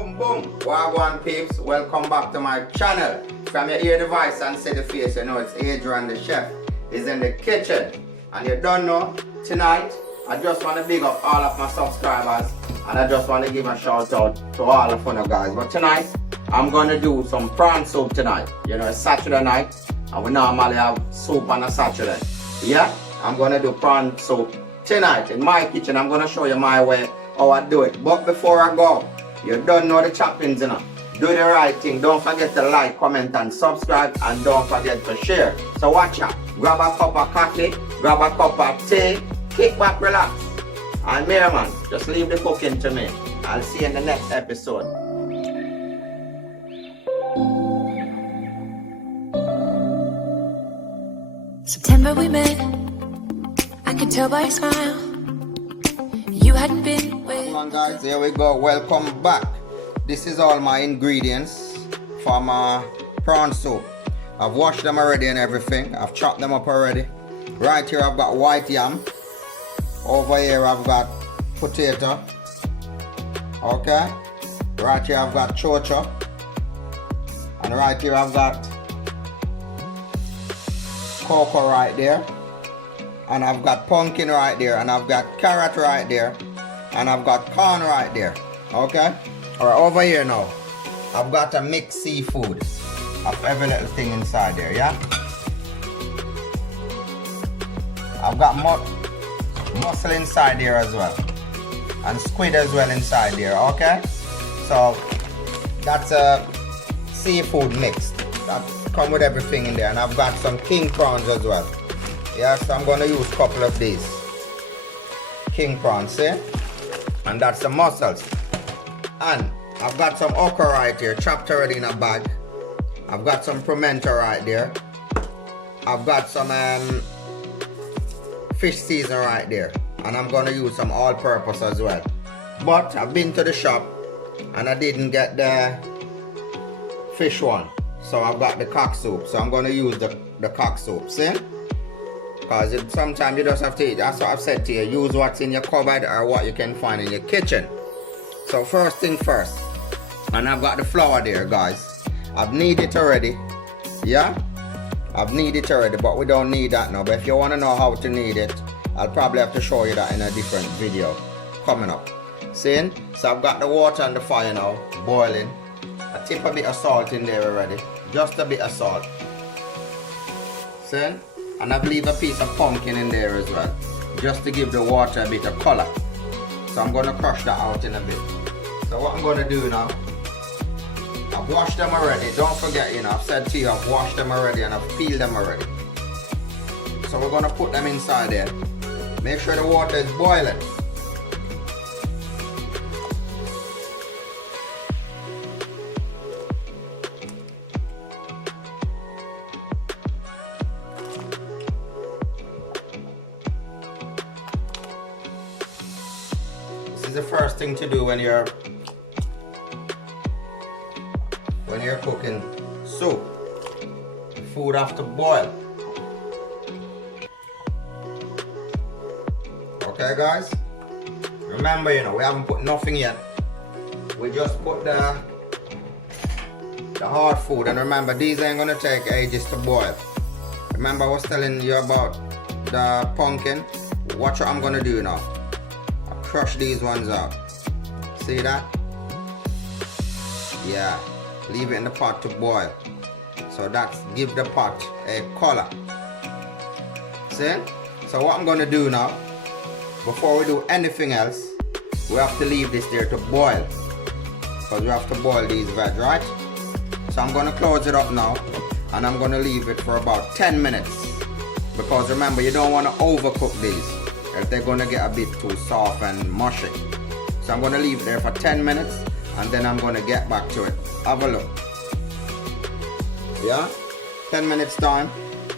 Boom, boom. Wagwan peeps, welcome back to my channel. From your ear device and see the face, you know it's Adrian the chef is in the kitchen. And you don't know, tonight, I just want to big up all of my subscribers and I just want to give a shout out to all of you guys. But tonight, I'm going to do some prawn soup tonight. You know, it's Saturday night and we normally have soup on a Saturday. Yeah, I'm going to do prawn soup tonight in my kitchen. I'm going to show you my way how I do it. But before I go, you don't know the choppings, you know. Do the right thing. Don't forget to like, comment and subscribe, and don't forget to share. So watch out. Grab a cup of coffee, grab a cup of tea, kick back, relax. And man, just leave the cooking to me. I'll see you in the next episode. September we met, I could tell by your smile you hadn't been with. Come on guys, here we go. Welcome back. This is all my ingredients for my prawn soup. I've washed them already and everything. I've chopped them up already. Right here I've got white yam. Over here I've got potato. Okay. Right here I've got chocho. And right here I've got cocoa right there. And I've got pumpkin right there. And I've got carrot right there. And I've got corn right there. Okay. Alright, over here now, I've got a mixed seafood of every little thing inside there, yeah? I've got mussel inside there as well. And squid as well inside there, okay? So, that's a seafood mix. That come with everything in there. And I've got some king prawns as well. Yeah, so I'm going to use a couple of these. King prawns, see? And that's the mussels. And I've got some okra right here, chopped already in a bag. I've got some pimento right there. I've got some fish season right there. And I'm going to use some all-purpose as well. But I've been to the shop and I didn't get the fish one. So I've got the cock soup. So I'm going to use the cock soup, see? Because sometimes you just have to eat. That's what I've said to you. Use what's in your cupboard or what you can find in your kitchen. So first thing first, and I've got the flour there, guys. I've kneaded it already, yeah? I've kneaded it already, but we don't need that now. But if you want to know how to knead it, I'll probably have to show you that in a different video coming up. See? So I've got the water on the fire now, boiling. I tip a bit of salt in there already, just a bit of salt. See? And I've leave a piece of pumpkin in there as well, just to give the water a bit of color. So I'm going to crush that out in a bit. So what I'm going to do now, I've washed them already. Don't forget, you know, I've said to you, I've washed them already and I've peeled them already. So we're going to put them inside there. Make sure the water is boiling. This is the first thing to do when you're cooking soup. The food have to boil. Okay guys? Remember, you know, we haven't put nothing yet. We just put the hard food, and remember these ain't gonna take ages to boil. Remember I was telling you about the pumpkin? Watch what I'm gonna do now. I'll crush these ones out. See that? Yeah. Leave it in the pot to boil. So that's give the pot a color. See? So what I'm gonna do now, before we do anything else, we have to leave this there to boil. Because we have to boil these veg, right? So I'm gonna close it up now and I'm gonna leave it for about 10 minutes. Because remember, you don't want to overcook these, if they're gonna get a bit too soft and mushy. So I'm gonna leave it there for 10 minutes and then I'm gonna get back to it. Have a look. Yeah? 10 minutes time,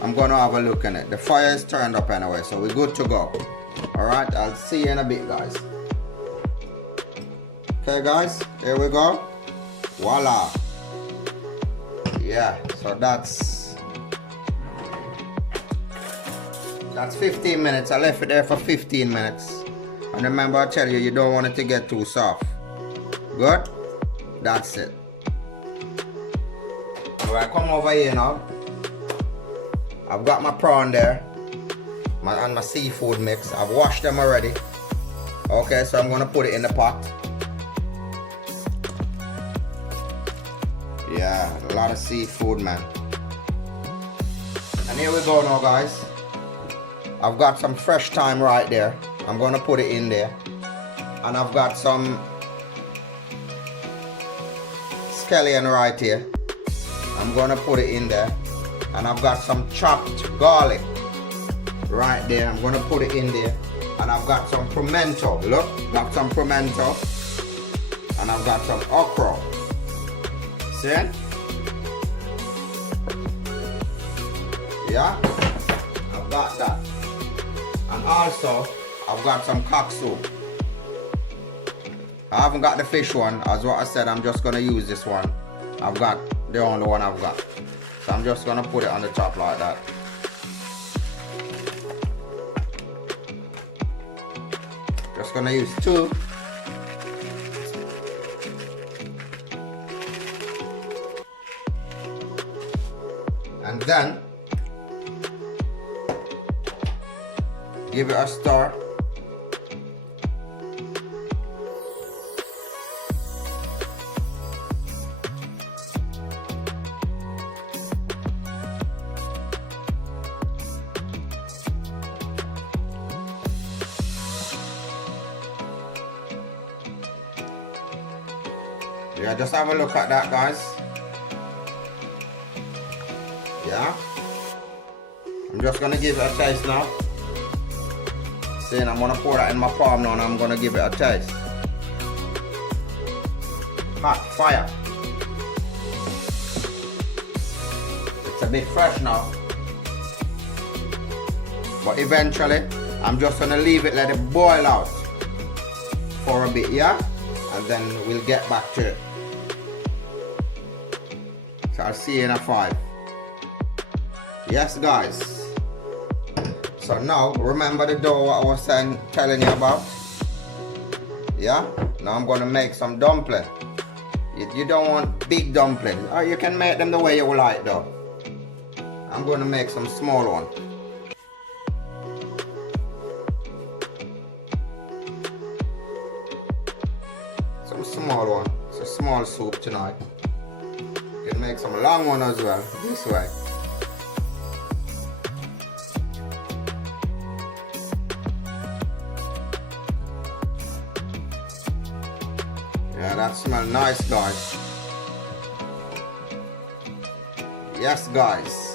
I'm gonna have a look in it. The fire is turned up anyway, so we're good to go. Alright, I'll see you in a bit, guys. Okay guys, here we go. Voila. Yeah, so that's 15 minutes. I left it there for 15 minutes. And remember, I tell you, you don't want it to get too soft. Good? That's it. Alright, come over here now. I've got my prawn there. And my seafood mix. I've washed them already. Okay, so I'm gonna put it in the pot. Yeah, a lot of seafood, man. And here we go now, guys. I've got some fresh thyme right there. I'm gonna put it in there. And I've got some scallion right here. I'm gonna put it in there. And I've got some chopped garlic right there. I'm gonna put it in there. And I've got some pimento. Look, got some pimento. And I've got some okra. See? Yeah? I've got that. And also, I've got some cock soup. I haven't got the fish one. As what I said, I'm just gonna use this one. I've got the only one I've got. So I'm just gonna put it on the top like that. Just gonna use 2. And then give it a stir. Yeah, just have a look at that, guys. Yeah. I'm just gonna give it a taste now. Saying I'm gonna pour that in my palm now and I'm gonna give it a taste. Hot fire. It's a bit fresh now. But eventually, I'm just gonna leave it, let it boil out for a bit, yeah? And then we'll get back to it. So I'll see you in a 5. Yes, guys. So now, remember the dough what I was telling you about? Yeah? Now I'm gonna make some dumpling. You don't want big dumplings. Or you can make them the way you like though. I'm gonna make some small one. Some small one. It's a small soup tonight. You can make some long one as well, this way. Yeah, that smells nice, guys. Yes, guys.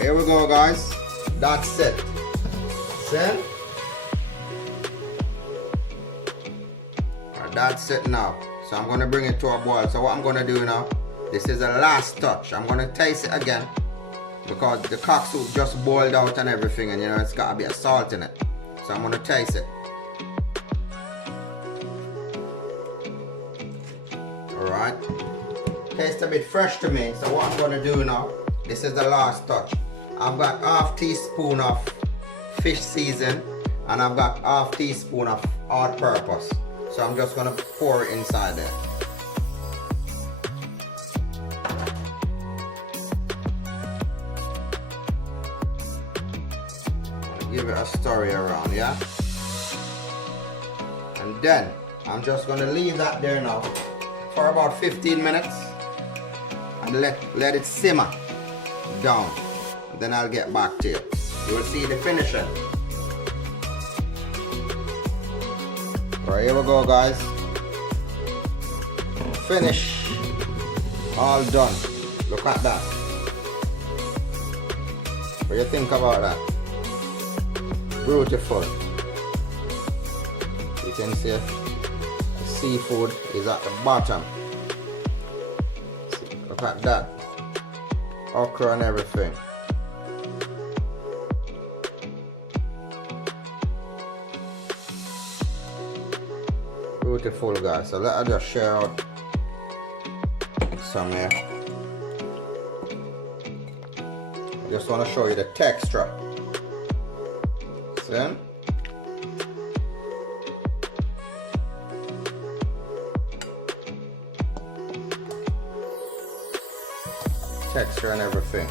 Here we go, guys. That's it. See? That's it now. So I'm going to bring it to a boil. So what I'm going to do now, this is the last touch. I'm going to taste it again because the cock soup just boiled out and everything, and you know it's got a bit of salt in it. So I'm going to taste it. Alright. Tastes a bit fresh to me. So what I'm going to do now, this is the last touch. I've got half teaspoon of fish season and I've got half teaspoon of all-purpose. So I'm just gonna pour it inside there. Give it a stir around, yeah? And then I'm just gonna leave that there now for about 15 minutes and let it simmer down. Then I'll get back to you. You will see the finishing. Alright, here we go, guys. Finish. All done. Look at that. What do you think about that? Beautiful. You can see the seafood is at the bottom. Look at that. Okra and everything. beautiful, guys. So let us just share out some here. I just want to show you the texture. See? Texture and everything.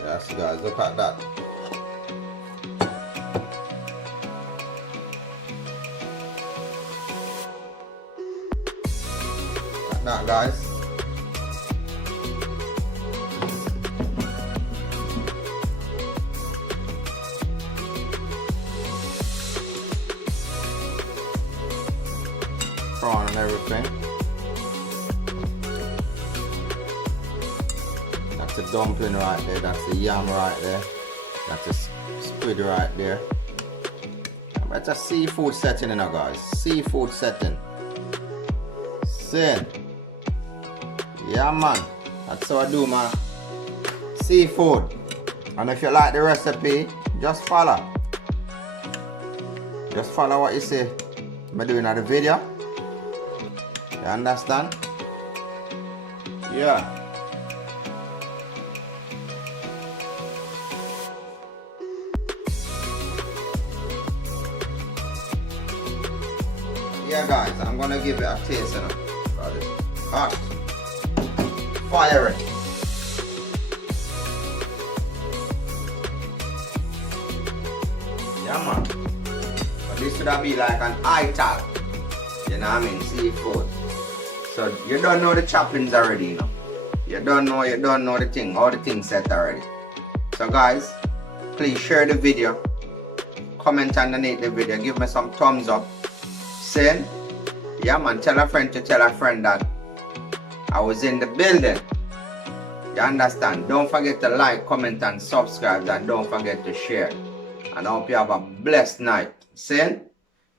Yes, guys, look at that. Like that, guys. Prawn and everything. That's a dumpling right there, that's the yam right there, that's a squid right there. It's a seafood setting, you know, guys. Seafood setting. See? Yeah, man. That's how I do my seafood. And if you like the recipe, just follow. Just follow what you see me doing at the video. You understand? Yeah. Yeah, guys, I'm gonna give it a taste, you know. It's hot. Fiery. Yeah, man. But this should be like an ital. You know what I mean? Seafood. So you don't know the choppings already, you know. You don't know the thing, all the things set already. So guys, please share the video. Comment underneath the video. Give me some thumbs up. Saying, yeah man, tell a friend to tell a friend that I was in the building. You understand? Don't forget to like, comment and subscribe, and don't forget to share. And I hope you have a blessed night. Saying,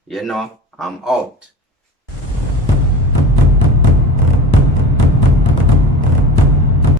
you know, I'm out.